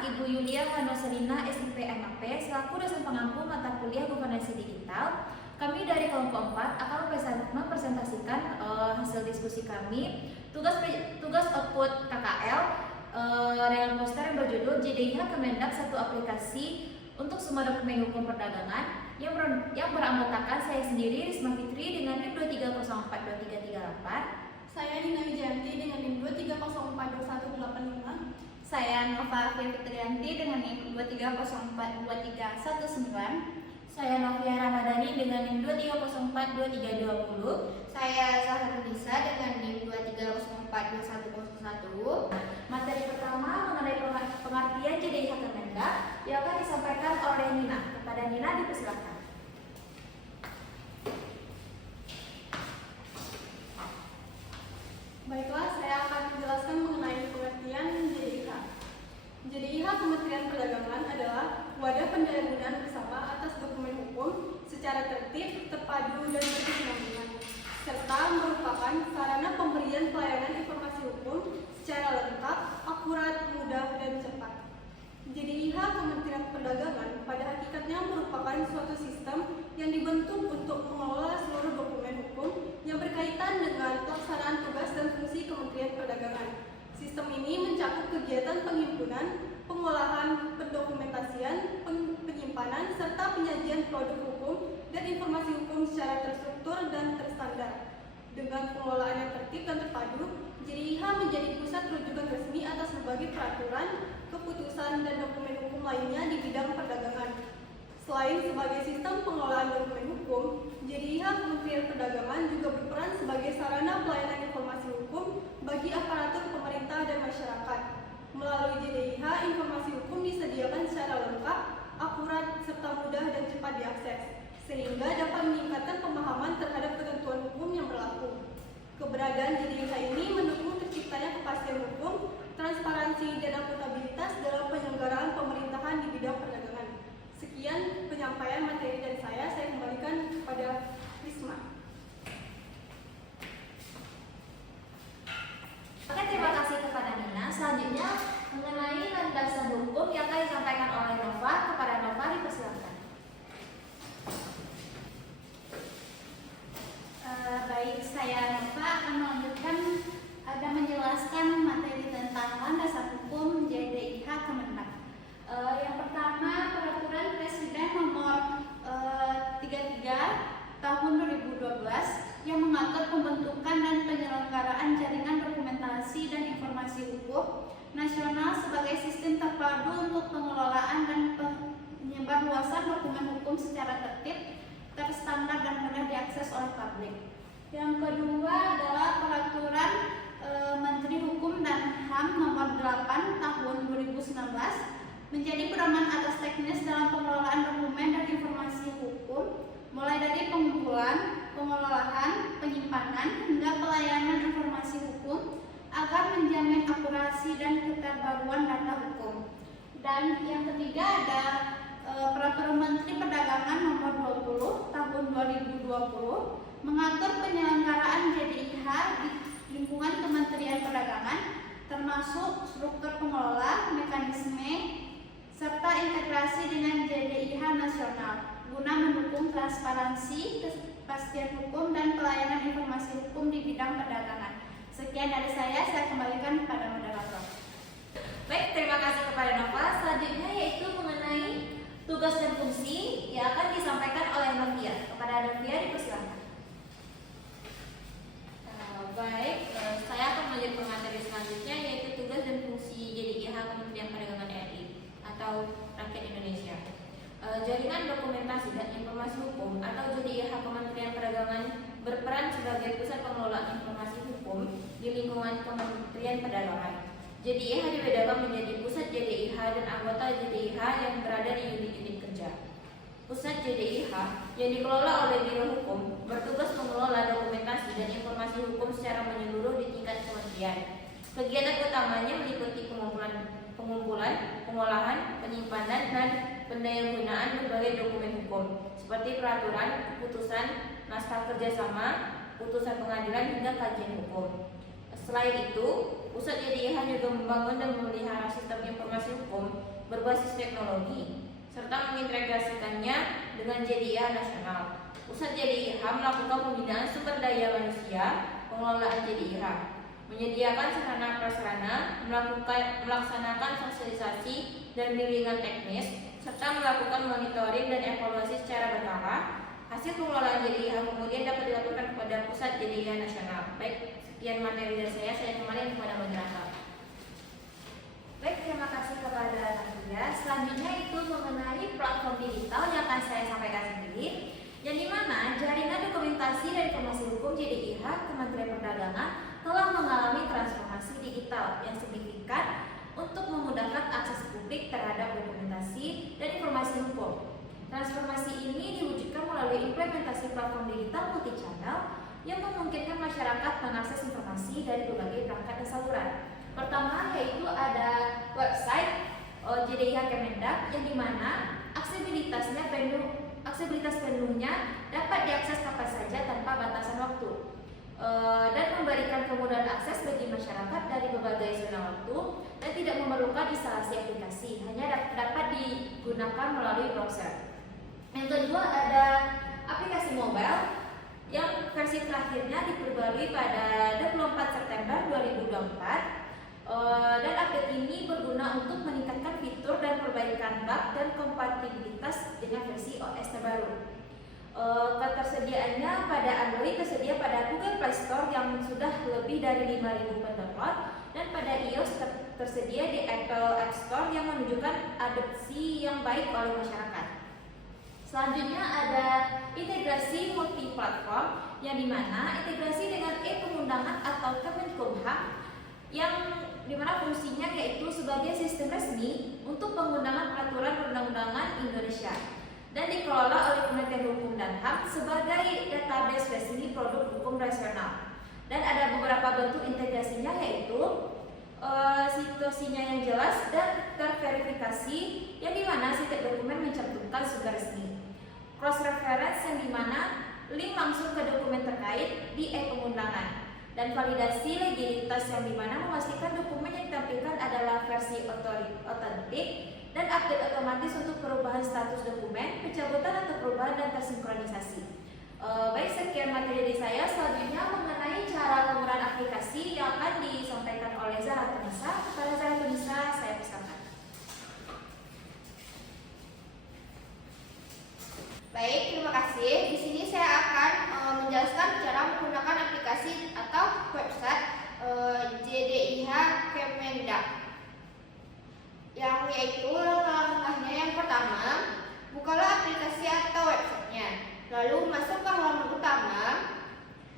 Ibu Yulia Hanoserina SMP MAP selaku dosen pengampu mata kuliah Governance Digital. Kami dari kelompok 4 akan mempresentasikan hasil diskusi kami, tugas output KKL dengan poster yang berjudul JDIH Kemendak satu aplikasi untuk semua dokumen hukum perdagangan yang beranggotakan saya sendiri Risma Fitri dengan NIM 23042338. Saya Nina Wijanti dengan NIM 23042185. Saya Nova Fitrianti dengan NIM 23042319. Saya Novia Ramadhani dengan NIM 23042320. Saya Zahra Nisa dengan NIM 23042101. Materi pertama mengenai pengertian JDIH Kemendak yang akan disampaikan oleh Nina. Kepada Nina dipersilakan. Baiklah, saya akan menjelaskan mengenai pengertian JDIH. JDIH Kementerian Perdagangan adalah wadah pendayagunaan bersama atas dokumen hukum secara tertib, terpadu, dan berkesinambungan, serta merupakan sarana pemberian pelayanan informasi hukum secara lengkap, akurat, mudah, dan cepat. JDIH Kementerian Perdagangan pada hakikatnya merupakan suatu sistem yang dibentuk untuk mengelola seluruh dokumen hukum yang berkaitan dengan pelaksanaan tugas dan fungsi Kementerian Perdagangan. Sistem ini mencakup kegiatan penghimpunan, pengolahan, pendokumentasian, penyimpanan, serta penyajian produk hukum dan informasi hukum secara terstruktur dan terstandar. Dengan pengelolaan yang tertib dan terpadu, JDIH menjadi pusat rujukan resmi atas berbagai peraturan, keputusan, dan dokumen hukum lainnya di bidang perdagangan. Selain sebagai sistem pengelolaan dokumen hukum, JDIH Kementerian Perdagangan juga berperan sebagai sarana pelayanan informasi hukum bagi aparatur pemerintah dan masyarakat. Melalui JDIH, informasi hukum disediakan secara lengkap, akurat, serta mudah dan cepat diakses, sehingga dapat meningkatkan pemahaman terhadap ketentuan hukum yang berlaku. Keberadaan JDIH ini mendukung terciptanya kepastian hukum, transparansi, dan akuntabilitas dalam penyelenggaraan pemerintahan di bidang perdagangan. Sekian penyampaian materi dari saya kembalikan kepada Risma. Oke, terima kasih kepada Nina. Selanjutnya mengenai landasan hukum yang akan disampaikan oleh Nova. Kepada Nova dipersilakan. Baik, saya Nova akan melanjutkan dan menjelaskan materi tentang landasan hukum JDIH Kemendak. Yang pertama, Peraturan Presiden Nomor 33 Tahun 2012 yang mengatur pembentukan dan penyelenggaraan jaringan dokumentasi dan informasi hukum nasional sebagai sistem terpadu untuk pengelolaan dan penyebarluasan dokumen hukum secara tertib, terstandar, dan mudah diakses oleh publik. Yang kedua adalah Peraturan Menteri Hukum dan HAM Nomor 8 Tahun 2019 menjadi pedoman atas teknis dalam pengelolaan dokumen dan informasi hukum, mulai dari pengumpulan, pengelolaan, penyimpanan, hingga pelayanan informasi hukum agar menjamin akurasi dan keterbaruan data hukum. Dan yang ketiga ada Peraturan Menteri Perdagangan Nomor 20 Tahun 2020 mengatur penyelenggaraan JDIH di lingkungan Kementerian Perdagangan, termasuk struktur pengelola, mekanisme, serta integrasi dengan JDIH nasional guna mendukung transparansi, kepastian hukum, dan pelayanan informasi hukum di bidang perdagangan. Sekian dari saya kembalikan kepada moderator. Baik, terima kasih kepada Nova. Selanjutnya yaitu mengenai tugas dan fungsi yang akan disampaikan oleh Novia. Kepada Novia dipersilakan. Baik, saya akan melanjutkan materi selanjutnya yaitu tugas dan fungsi JDIH Kementerian Perdagangan RI atau Rakyat Indonesia. Jaringan Dokumentasi dan Informasi Hukum atau JDIH Kementerian Perdagangan berperan sebagai pusat pengelolaan informasi hukum di lingkungan Kementerian Perdagangan. JDIH dibedakan menjadi pusat JDIH dan anggota JDIH yang berada di unit-unit kerja. Pusat JDIH yang dikelola oleh Biro Hukum bertugas mengelola dokumentasi dan informasi hukum secara menyeluruh di tingkat kementerian. Kegiatan utamanya meliputi pengumpulan, pengolahan, penyimpanan, dan pendayagunaan berbagai dokumen hukum seperti peraturan, keputusan, naskah kerjasama, putusan pengadilan, hingga kajian hukum. Selain itu, pusat JDIH juga membangun dan memelihara sistem informasi hukum berbasis teknologi serta mengintegrasikannya dengan JDIH nasional. Pusat JDIH melakukan pembinaan sumber daya manusia, pengelolaan JDIH, menyediakan sarana prasarana, melaksanakan sosialisasi dan bimbingan teknis, serta melakukan monitoring dan evaluasi secara berkala. Hasil pengelolaan JDIH kemudian dapat dilaporkan kepada Pusat JDIH nasional. Baik, sekian materi dari saya kembali kepada moderator. Baik, terima kasih kepada Nadia. Selanjutnya itu mengenai platform digital yang akan saya sampaikan sendiri, yang dimana jaringan dokumentasi dan informasi hukum JDIH Kementerian Perdagangan telah mengalami transformasi digital yang signifikan untuk memudahkan akses publik terhadap dokumentasi dan informasi hukum. Transformasi ini diwujudkan melalui implementasi platform digital multi-channel yang memungkinkan masyarakat mengakses informasi dari berbagai perangkat dan saluran. Pertama yaitu ada website JDIH Kemendak, yang dimana aksesibilitas penuhnya dapat diakses kapan saja tanpa batasan waktu, dan memberikan kemudahan akses bagi masyarakat dari berbagai zona waktu dan tidak memerlukan instalasi aplikasi, hanya dapat digunakan melalui browser. Yang kedua ada aplikasi mobile yang versi terakhirnya diperbarui pada 24 September 2024. Dan update ini berguna untuk meningkatkan fitur dan perbaikan bug dan kompatibilitas dengan versi OS terbaru. Ketersediaannya pada Android tersedia pada Google Play Store yang sudah lebih dari 5.000 pendownload, dan pada iOS tersedia di Apple App Store yang menunjukkan adopsi yang baik oleh masyarakat. Selanjutnya ada integrasi multi-platform, yang dimana integrasi dengan e-pengundangan atau Kemenkumham, yang dimana fungsinya yaitu sebagai sistem resmi untuk pengundangan peraturan perundang-undangan Indonesia dan dikelola oleh Kementerian Hukum dan HAM sebagai database resmi produk hukum nasional. Dan ada beberapa bentuk integrasinya yaitu situasinya yang jelas dan terverifikasi, yang dimana setiap dokumen mencantumkan sumber resmi, cross reference yang dimana link langsung ke dokumen terkait di e-pengundangan, dan validasi legalitas yang dimana memastikan dokumen yang ditampilkan adalah versi otentik dan update otomatis untuk perubahan status dokumen, pencabutan atau perubahan dan tersinkronisasi. Baik, sekian materi dari saya. Selanjutnya mengenai cara penggunaan aplikasi yang akan disampaikan oleh Zahra Tunisa. Kepada Zahra Tunisa saya persilakan. Baik, terima kasih. Di sini saya akan menjelaskan cara menggunakan aplikasi atau website JDIH Kemendak. Yang yaitu langkah-langkahnya, yang pertama, bukalah aplikasi atau websitenya. Lalu masuk ke halaman utama.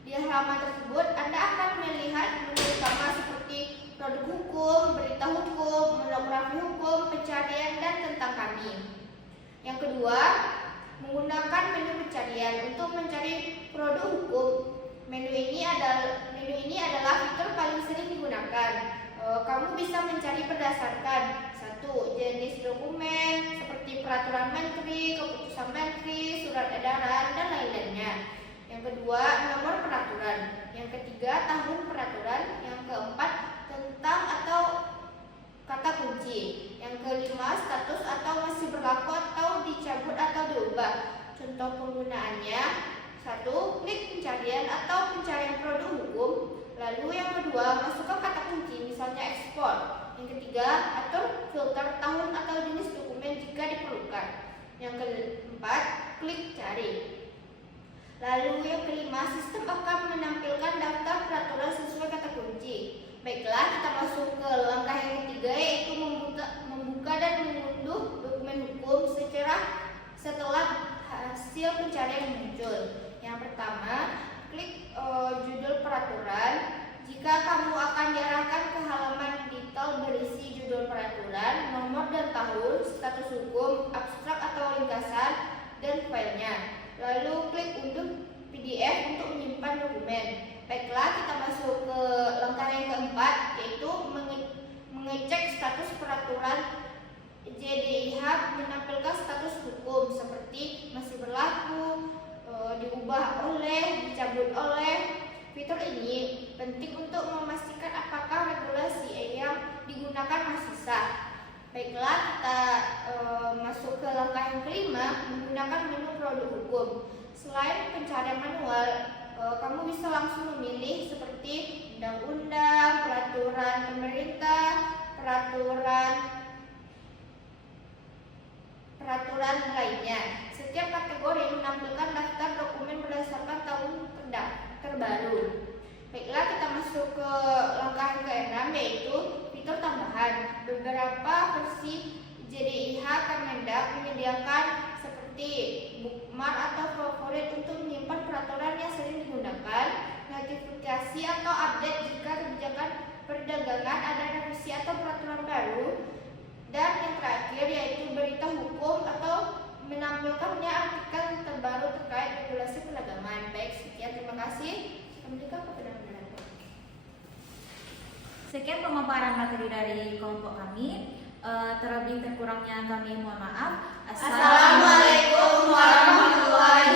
Di halaman tersebut Anda akan melihat menu utama seperti produk hukum, berita hukum, monografi hukum, pencarian, dan tentang kami. Yang kedua, menggunakan menu pencarian untuk mencari produk hukum. Menu ini adalah fitur paling sering digunakan. Kamu bisa mencari berdasarkan: 1. Jenis dokumen seperti peraturan menteri, keputusan menteri, surat edaran, dan lain-lainnya. Yang kedua, nomor peraturan. Yang ketiga, tahun peraturan. Yang keempat, tentang atau kata kunci. Yang kelima, status atau masih berlaku atau dicabut atau diubah. Contoh penggunaannya: 1. Klik pencarian atau pencarian produk hukum. Lalu yang kedua, masuk ke kata kunci, misalnya ekspor. Yang ketiga, atur filter tahun atau jenis dokumen jika diperlukan. Yang keempat, klik cari. Lalu yang kelima, sistem akan menampilkan daftar peraturan sesuai kata kunci. Baiklah, kita masuk ke langkah yang ketiga, yaitu membuka dan mengunduh dokumen hukum setelah hasil pencarian muncul. Yang pertama, klik judul peraturan. Jika kamu akan diarahkan ke halaman detail berisi judul peraturan, nomor dan tahun, status hukum, abstrak atau ringkasan, dan filenya. Lalu klik unduh PDF untuk menyimpan dokumen. Baiklah, kita masuk ke langkah yang keempat, yaitu mengecek status peraturan JDIH menampilkan status hukum seperti masih berlaku, diubah oleh, dicabut oleh. Fitur ini penting untuk memastikan apakah regulasi yang digunakan masih sah. Baiklah, kita Yang kelima, menggunakan menu produk hukum. Selain pencarian manual, kamu bisa langsung memilih seperti undang-undang, peraturan pemerintah, peraturan lainnya. Setiap kategori menampilkan daftar dokumen berdasarkan tahun terbaru. Baiklah, kita masuk ke langkah yang ke-6, yaitu fitur tambahan. Beberapa versi JDIH Kemendak menyediakan seperti bookmark atau favorit untuk menyimpan peraturan yang sering digunakan, notifikasi atau update jika kebijakan perdagangan ada revisi atau peraturan baru, dan yang terakhir yaitu berita hukum atau menampilkannya artikel terbaru terkait regulasi perdagangan. Baik, sekian, terima kasih. Kembalikan kepada moderator. Sekian pemaparan materi dari kelompok kami. Terlebih terkurangnya kami mohon maaf. Assalamualaikum warahmatullahi